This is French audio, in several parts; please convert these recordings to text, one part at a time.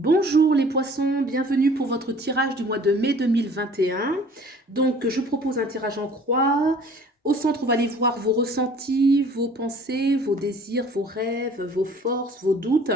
Bonjour les poissons, bienvenue pour votre tirage du mois de mai 2021. Donc je propose un tirage en croix. Au centre, on va aller voir vos ressentis, vos pensées, vos désirs, vos rêves, vos forces, vos doutes.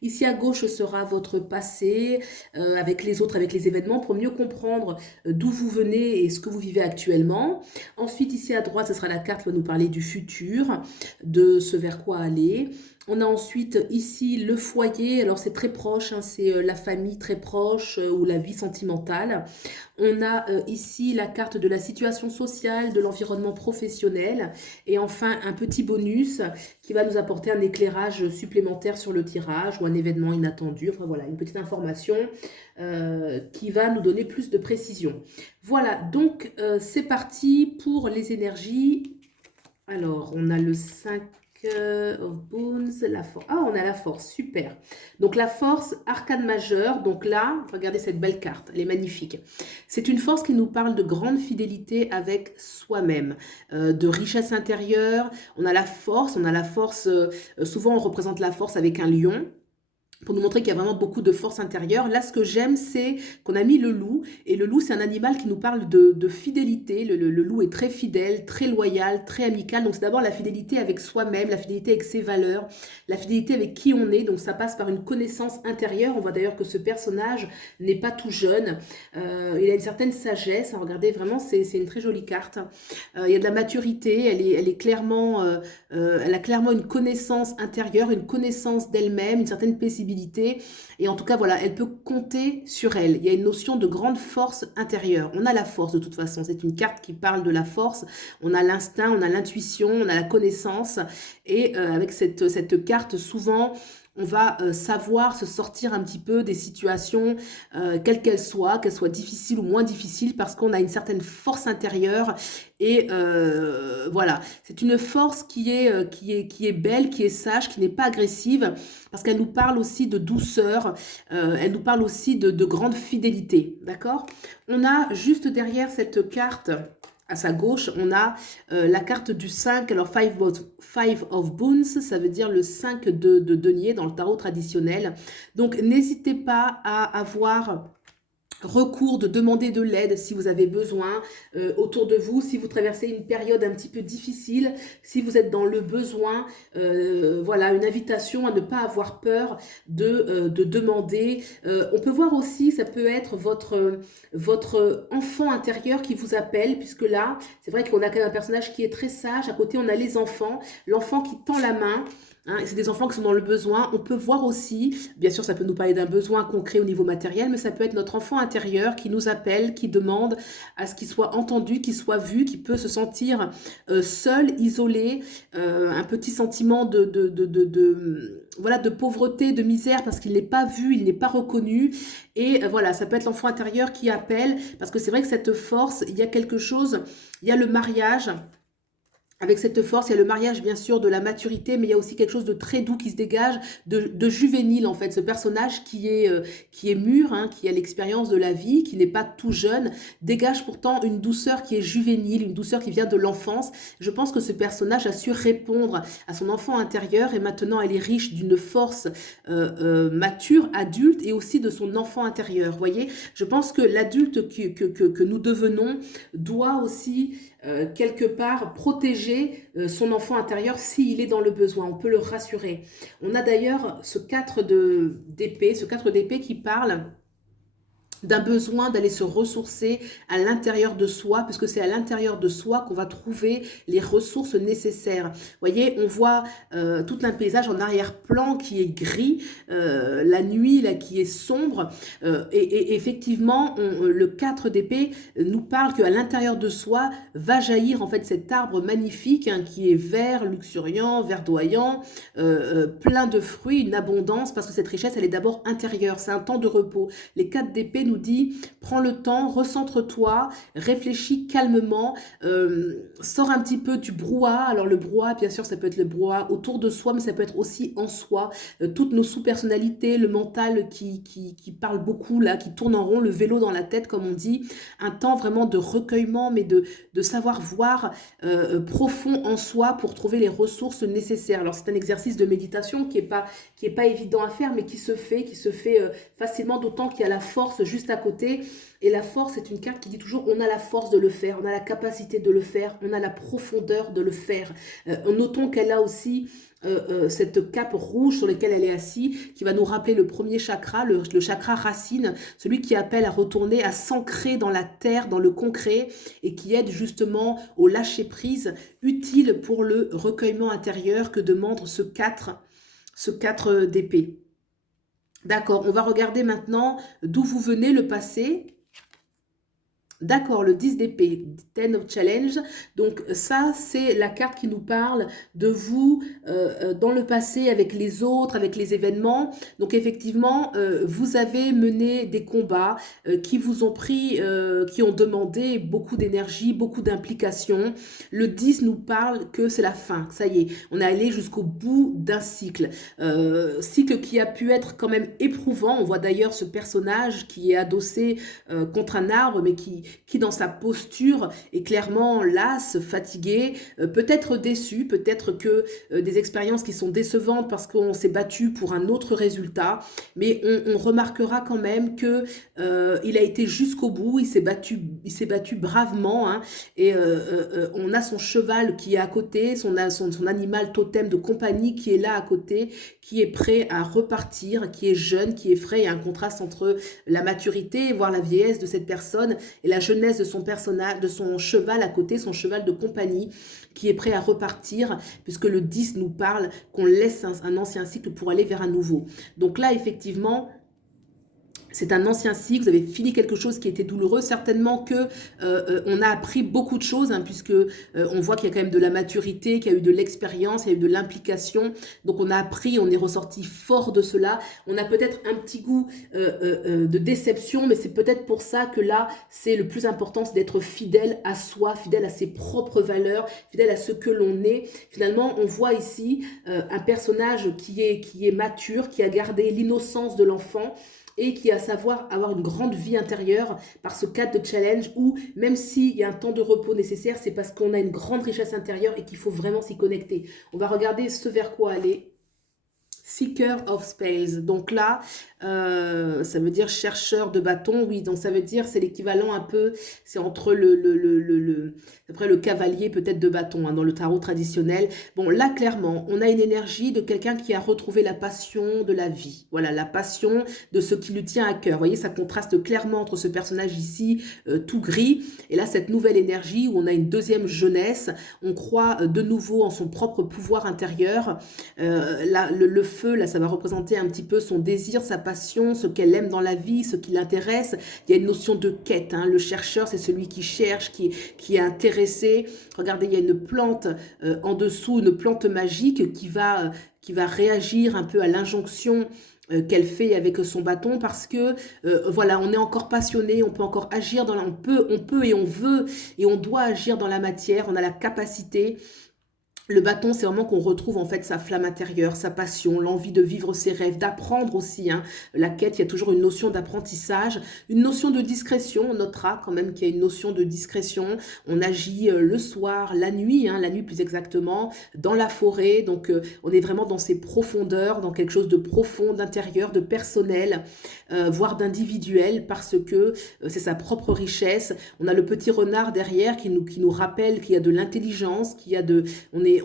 Ici à gauche sera votre passé, avec les autres, avec les événements, pour mieux comprendre d'où vous venez et ce que vous vivez actuellement. Ensuite, ici à droite, ce sera la carte qui va nous parler du futur, de ce vers quoi aller. On a ensuite ici le foyer, alors c'est très proche, hein, c'est la famille très proche ou la vie sentimentale. On a ici la carte de la situation sociale, de l'environnement professionnel et enfin un petit bonus qui va nous apporter un éclairage supplémentaire sur le tirage ou un événement inattendu. Enfin voilà, une petite information qui va nous donner plus de précision. Voilà, donc c'est parti pour les énergies. Alors, on a le 5 of Boons, la force. Ah, on a la force, super. Donc la force, arcane majeure. Donc là, regardez cette belle carte, elle est magnifique. C'est une force qui nous parle de grande fidélité avec soi-même, de richesse intérieure. On a la force, souvent on représente la force avec un lion, pour nous montrer qu'il y a vraiment beaucoup de force intérieure. Là, ce que j'aime, c'est qu'on a mis le loup. Et le loup, c'est un animal qui nous parle de fidélité. Le loup est très fidèle, très loyal, très amical. Donc, c'est d'abord la fidélité avec soi-même, la fidélité avec ses valeurs, la fidélité avec qui on est. Donc, ça passe par une connaissance intérieure. On voit d'ailleurs que ce personnage n'est pas tout jeune. Il a une certaine sagesse. Regardez, vraiment, c'est une très jolie carte. Il y a de la maturité. Elle est clairement, elle a clairement une connaissance intérieure, une connaissance d'elle-même, une certaine paisibilité. Et en tout cas, voilà, elle peut compter sur elle. Il y a une notion de grande force intérieure. On a la force de toute façon. C'est une carte qui parle de la force. On a l'instinct, on a l'intuition, on a la connaissance. Et avec cette carte, souvent, on va savoir se sortir un petit peu des situations, quelles qu'elles soient difficiles ou moins difficiles, parce qu'on a une certaine force intérieure. Et voilà, c'est une force qui est belle, qui est sage, qui n'est pas agressive, parce qu'elle nous parle aussi de douceur, elle nous parle aussi de grande fidélité, d'accord? On a juste derrière cette carte, à sa gauche, on a la carte du 5, alors five of Boons, ça veut dire le 5 de denier dans le tarot traditionnel. Donc n'hésitez pas à avoir recours, de demander de l'aide si vous avez besoin autour de vous, si vous traversez une période un petit peu difficile, si vous êtes dans le besoin, voilà, une invitation à ne pas avoir peur de demander. On peut voir aussi, ça peut être votre enfant intérieur qui vous appelle, puisque là, c'est vrai qu'on a quand même un personnage qui est très sage, à côté on a les enfants, l'enfant qui tend la main. Hein, c'est des enfants qui sont dans le besoin. On peut voir aussi, bien sûr, ça peut nous parler d'un besoin concret au niveau matériel, mais ça peut être notre enfant intérieur qui nous appelle, qui demande à ce qu'il soit entendu, qu'il soit vu, qui peut se sentir seul, isolé, un petit sentiment voilà, de pauvreté, de misère, parce qu'il n'est pas vu, il n'est pas reconnu. Et voilà, ça peut être l'enfant intérieur qui appelle, parce que c'est vrai que cette force, il y a quelque chose, il y a le mariage. Avec cette force, il y a le mariage, bien sûr, de la maturité, mais il y a aussi quelque chose de très doux qui se dégage, de juvénile, en fait. Ce personnage qui est mûr, hein, qui a l'expérience de la vie, qui n'est pas tout jeune, dégage pourtant une douceur qui est juvénile, une douceur qui vient de l'enfance. Je pense que ce personnage a su répondre à son enfant intérieur et maintenant elle est riche d'une force mature, adulte, et aussi de son enfant intérieur. Vous voyez, je pense que l'adulte que nous devenons doit aussi quelque part protéger son enfant intérieur s'il est dans le besoin. On peut le rassurer. On a d'ailleurs ce 4 d'épée, ce 4 d'épée qui parle d'un besoin d'aller se ressourcer à l'intérieur de soi, puisque c'est à l'intérieur de soi qu'on va trouver les ressources nécessaires. Vous voyez, on voit tout un paysage en arrière-plan qui est gris, la nuit là qui est sombre, et effectivement, le 4 d'épée nous parle qu'à l'intérieur de soi va jaillir en fait cet arbre magnifique, hein, qui est vert, luxuriant, verdoyant, plein de fruits, une abondance, parce que cette richesse, elle est d'abord intérieure, c'est un temps de repos. Les 4 d'épée nous nous dit, prends le temps, recentre-toi, réfléchis calmement, sors un petit peu du brouhaha. Alors le brouhaha, bien sûr, ça peut être le brouhaha autour de soi, mais ça peut être aussi en soi. Toutes nos sous-personnalités, le mental qui parle beaucoup, là, qui tourne en rond, le vélo dans la tête, comme on dit. Un temps vraiment de recueillement, mais de savoir voir profond en soi pour trouver les ressources nécessaires. Alors c'est un exercice de méditation qui est pas évident à faire, mais qui se fait facilement, d'autant qu'il y a la force juste à côté. Et la force est une carte qui dit toujours on a la force de le faire, on a la capacité de le faire, on a la profondeur de le faire. Notons qu'elle a aussi cette cape rouge sur laquelle elle est assise, qui va nous rappeler le premier chakra, le chakra racine, celui qui appelle à retourner, à s'ancrer dans la terre, dans le concret, et qui aide justement au lâcher-prise, utile pour le recueillement intérieur que demande ce 4 d'épée. D'accord, on va regarder maintenant d'où vous venez, le passé. D'accord, le 10 d'épée, 10 of challenge. Donc ça, c'est la carte qui nous parle de vous dans le passé avec les autres, avec les événements. Donc effectivement, vous avez mené des combats qui vous ont pris, qui ont demandé beaucoup d'énergie, beaucoup d'implication. Le 10 nous parle que c'est la fin, ça y est, on est allé jusqu'au bout d'un cycle. Cycle qui a pu être quand même éprouvant. On voit d'ailleurs ce personnage qui est adossé contre un arbre, mais qui dans sa posture est clairement lasse, fatigué, peut-être déçu, peut-être que des expériences qui sont décevantes parce qu'on s'est battu pour un autre résultat, mais on remarquera quand même que il a été jusqu'au bout, il s'est battu bravement, hein, et on a son cheval qui est à côté, son animal totem de compagnie qui est là à côté, qui est prêt à repartir, qui est jeune, qui est frais. Il y a un contraste entre la maturité, voire la vieillesse de cette personne, et la jeunesse de son personnage, de son cheval à côté, son cheval de compagnie, qui est prêt à repartir, puisque le 10 nous parle qu'on laisse un ancien cycle pour aller vers un nouveau. Donc là, effectivement, c'est un ancien cycle, vous avez fini quelque chose qui était douloureux, certainement que on a appris beaucoup de choses, hein, puisque on voit qu'il y a quand même de la maturité, qu'il y a eu de l'expérience, il y a eu de l'implication, donc on a appris, on est ressorti fort de cela, on a peut-être un petit goût de déception, mais c'est peut-être pour ça que là, c'est le plus important, c'est d'être fidèle à soi, fidèle à ses propres valeurs, fidèle à ce que l'on est. Finalement, on voit ici un personnage qui est mature, qui a gardé l'innocence de l'enfant, et qui a savoir avoir une grande vie intérieure par ce cadre de challenge où même s'il y a un temps de repos nécessaire, c'est parce qu'on a une grande richesse intérieure et qu'il faut vraiment s'y connecter. On va regarder ce vers quoi aller. Seeker of Spells. Donc là, ça veut dire chercheur de bâton. Oui, donc ça veut dire, c'est l'équivalent un peu, c'est entre après le cavalier peut-être de bâton, hein, dans le tarot traditionnel. Bon, là, clairement, on a une énergie de quelqu'un qui a retrouvé la passion de la vie. Voilà, la passion de ce qui lui tient à cœur. Vous voyez, ça contraste clairement entre ce personnage ici, tout gris, et là, cette nouvelle énergie où on a une deuxième jeunesse. On croit de nouveau en son propre pouvoir intérieur. Là, le feu, là, ça va représenter un petit peu son désir, sa passion, ce qu'elle aime dans la vie, ce qui l'intéresse. Il y a une notion de quête, hein. Le chercheur, c'est celui qui cherche, qui est intéressé. Regardez, il y a une plante en dessous, une plante magique qui va réagir un peu à l'injonction qu'elle fait avec son bâton, parce que voilà, on est encore passionné, on peut encore agir on peut et on veut et on doit agir dans la matière, on a la capacité. Le bâton, c'est vraiment qu'on retrouve en fait sa flamme intérieure, sa passion, l'envie de vivre ses rêves, d'apprendre aussi, hein. La quête, il y a toujours une notion d'apprentissage, une notion de discrétion. On notera quand même qu'il y a une notion de discrétion. On agit le soir, la nuit, hein, la nuit plus exactement, dans la forêt. Donc on est vraiment dans ses profondeurs, dans quelque chose de profond, d'intérieur, de personnel, voire d'individuel, parce que c'est sa propre richesse. On a le petit renard derrière qui nous rappelle qu'il y a de l'intelligence, qu'il y a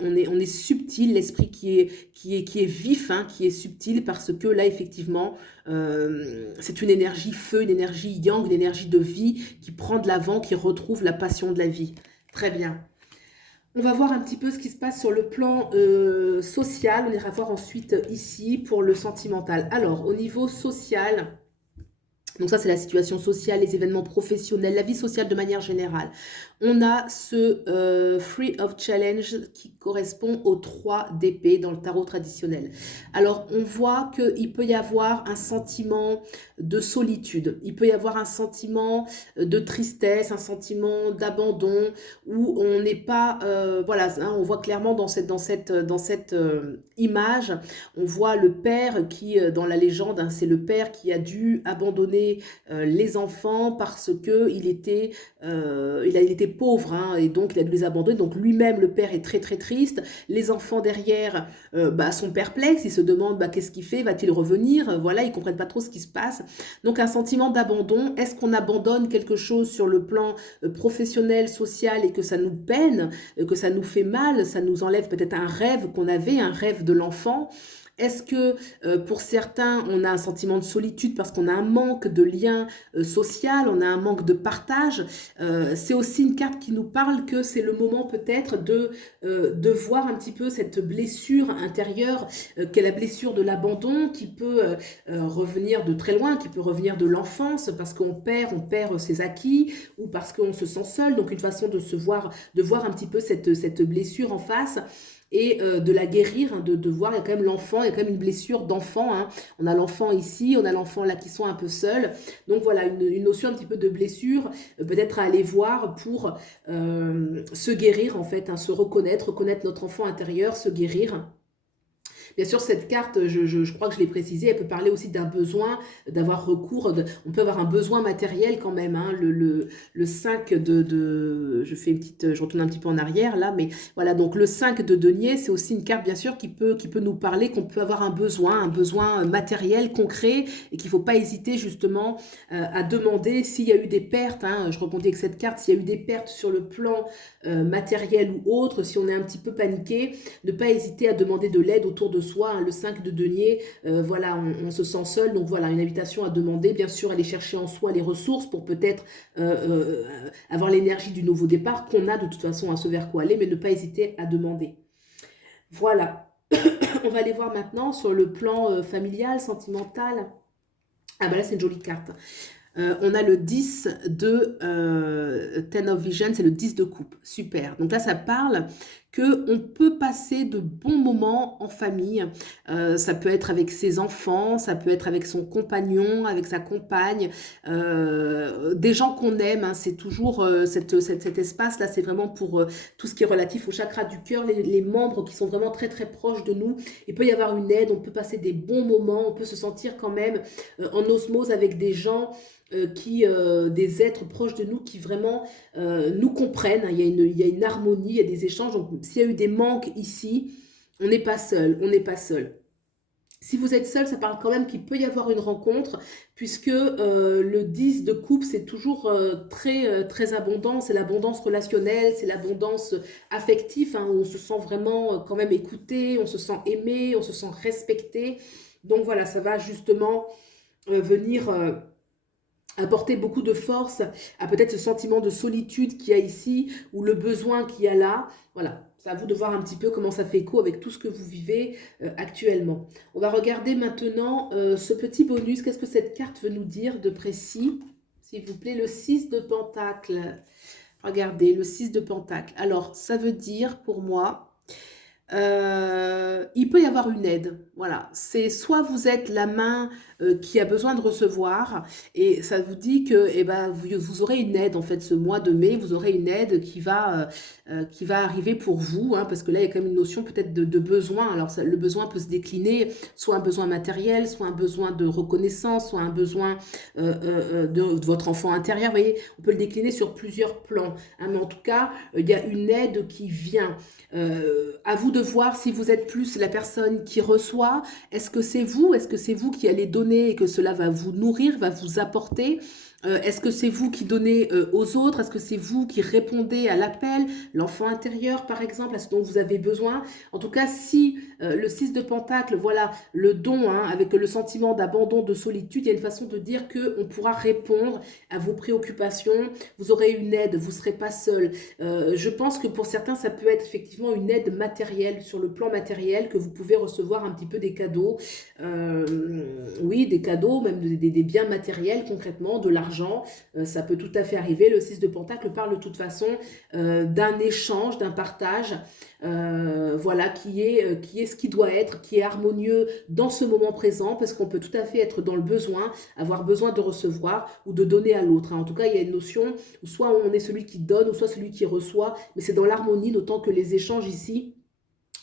on est subtil, l'esprit qui est vif, hein, qui est subtil, parce que là, effectivement, c'est une énergie feu, une énergie yang, une énergie de vie qui prend de l'avant, qui retrouve la passion de la vie. Très bien. On va voir un petit peu ce qui se passe sur le plan social. On ira voir ensuite ici pour le sentimental. Alors, au niveau social, Donc ça, c'est la situation sociale, les événements professionnels, la vie sociale de manière générale. On a ce Free of Challenge qui correspond aux 3 d'épée dans le tarot traditionnel. Alors, on voit qu'il peut y avoir un sentiment de solitude, il peut y avoir un sentiment de tristesse, un sentiment d'abandon, où on n'est pas... voilà, hein, on voit clairement dans cette image, on voit le père qui, dans la légende, hein, c'est le père qui a dû abandonner les enfants parce que il était pauvre, hein, et donc il a dû les abandonner. Donc lui-même, le père, est très très triste. Les enfants derrière sont perplexes, ils se demandent qu'est-ce qu'il fait, va-t-il revenir, voilà, ils comprennent pas trop ce qui se passe. Donc un sentiment d'abandon. Est-ce qu'on abandonne quelque chose sur le plan professionnel, social, et que ça nous peine, que ça nous fait mal, ça nous enlève peut-être un rêve qu'on avait, un rêve de l'enfant? Est-ce que pour certains, on a un sentiment de solitude parce qu'on a un manque de lien social, on a un manque de partage? C'est aussi une carte qui nous parle que c'est le moment peut-être de voir un petit peu cette blessure intérieure, qu'est la blessure de l'abandon, qui peut revenir de très loin, qui peut revenir de l'enfance, parce qu'on perd ses acquis, ou parce qu'on se sent seul. Donc une façon de voir un petit peu cette blessure en face, et de la guérir, hein, de voir, il y a quand même l'enfant, il y a quand même une blessure d'enfant, hein. On a l'enfant ici, on a l'enfant là qui sont un peu seuls. Donc voilà, une notion un petit peu de blessure, peut-être à aller voir pour se guérir en fait, hein, se reconnaître notre enfant intérieur, se guérir. Bien sûr, cette carte, je crois que je l'ai précisé, elle peut parler aussi d'un besoin, d'avoir recours, on peut avoir un besoin matériel quand même, hein, le 5 je retourne un petit peu en arrière là, mais voilà, donc le 5 de denier, c'est aussi une carte bien sûr qui peut nous parler qu'on peut avoir un besoin matériel, concret, et qu'il ne faut pas hésiter justement à demander s'il y a eu des pertes, hein, je rebondis avec cette carte, s'il y a eu des pertes sur le plan matériel ou autre, si on est un petit peu paniqué, ne pas hésiter à demander de l'aide autour de soi, hein. Le 5 de denier, voilà, on se sent seul, donc voilà, une invitation à demander, bien sûr, aller chercher en soi les ressources pour peut-être avoir l'énergie du nouveau départ qu'on a de toute façon à ce vers quoi aller, mais ne pas hésiter à demander. Voilà. On va aller voir maintenant sur le plan familial, sentimental. Ah bah là, c'est une jolie carte. On a le 10 de Ten of Vision, c'est le 10 de coupe. Super. Donc là, ça parle qu'on peut passer de bons moments en famille. Ça peut être avec ses enfants, ça peut être avec son compagnon, avec sa compagne, des gens qu'on aime, hein. C'est toujours cet espace-là, c'est vraiment pour tout ce qui est relatif au chakra du cœur, les membres qui sont vraiment très très proches de nous. Il peut y avoir une aide, on peut passer des bons moments, on peut se sentir quand même en osmose avec des gens des êtres proches de nous qui vraiment nous comprennent, hein. Il y a une harmonie, il y a des échanges. Donc s'il y a eu des manques ici, on n'est pas seul, on n'est pas seul. Si vous êtes seul, ça parle quand même qu'il peut y avoir une rencontre, puisque le 10 de coupe, c'est toujours très abondant, c'est l'abondance relationnelle, c'est l'abondance affective, hein, où on se sent vraiment quand même écouté, on se sent aimé, on se sent respecté. Donc voilà, ça va justement venir apporter beaucoup de force à peut-être ce sentiment de solitude qu'il y a ici, ou le besoin qu'il y a là. Voilà, c'est à vous de voir un petit peu comment ça fait écho avec tout ce que vous vivez actuellement. On va regarder maintenant ce petit bonus. Qu'est-ce que cette carte veut nous dire de précis? S'il vous plaît, le 6 de Pentacle. Regardez, le 6 de Pentacle. Alors, ça veut dire pour moi... il peut y avoir une aide, voilà, c'est soit vous êtes la main qui a besoin de recevoir, et ça vous dit que vous aurez une aide en fait ce mois de mai, vous aurez une aide qui va arriver pour vous, hein, parce que là il y a quand même une notion peut-être de besoin. Alors le besoin peut se décliner, soit un besoin matériel, soit un besoin de reconnaissance, soit un besoin de votre enfant intérieur. Vous voyez, on peut le décliner sur plusieurs plans, hein, mais en tout cas il y a une aide qui vient. À vous de voir si vous êtes plus la personne qui reçoit. Est-ce que c'est vous qui allez donner et que cela va vous nourrir, va vous apporter? Est-ce que c'est vous qui donnez aux autres? Est-ce que c'est vous qui répondez à l'appel, l'enfant intérieur par exemple, à ce dont vous avez besoin? En tout cas, si le 6 de Pentacle, voilà, le don, hein, avec le sentiment d'abandon, de solitude, il y a une façon de dire qu'on pourra répondre à vos préoccupations, vous aurez une aide, vous ne serez pas seul. Je pense que pour certains, ça peut être effectivement une aide matérielle, matériel, sur le plan matériel, que vous pouvez recevoir un petit peu des cadeaux. Oui, des cadeaux, même des biens matériels concrètement, de l'argent. Ça peut tout à fait arriver. Le 6 de Pentacle parle de toute façon d'un échange, d'un partage, voilà, qui est ce qui doit être, qui est harmonieux dans ce moment présent, parce qu'on peut tout à fait être dans le besoin, avoir besoin de recevoir ou de donner à l'autre, hein. En tout cas, il y a une notion où soit on est celui qui donne, ou soit celui qui reçoit, mais c'est dans l'harmonie, d'autant que les échanges ici,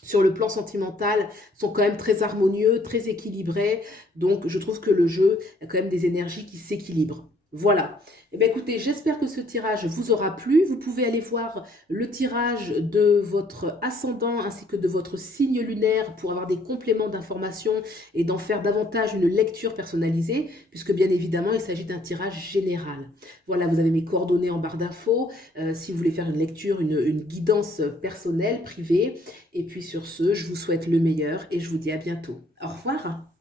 sur le plan sentimental, sont quand même très harmonieux, très équilibrés. Donc, je trouve que le jeu a quand même des énergies qui s'équilibrent. Voilà. Eh bien, écoutez, j'espère que ce tirage vous aura plu. Vous pouvez aller voir le tirage de votre ascendant ainsi que de votre signe lunaire pour avoir des compléments d'informations et d'en faire davantage une lecture personnalisée, puisque bien évidemment, il s'agit d'un tirage général. Voilà, vous avez mes coordonnées en barre d'infos si vous voulez faire une lecture, une guidance personnelle, privée. Et puis sur ce, je vous souhaite le meilleur et je vous dis à bientôt. Au revoir.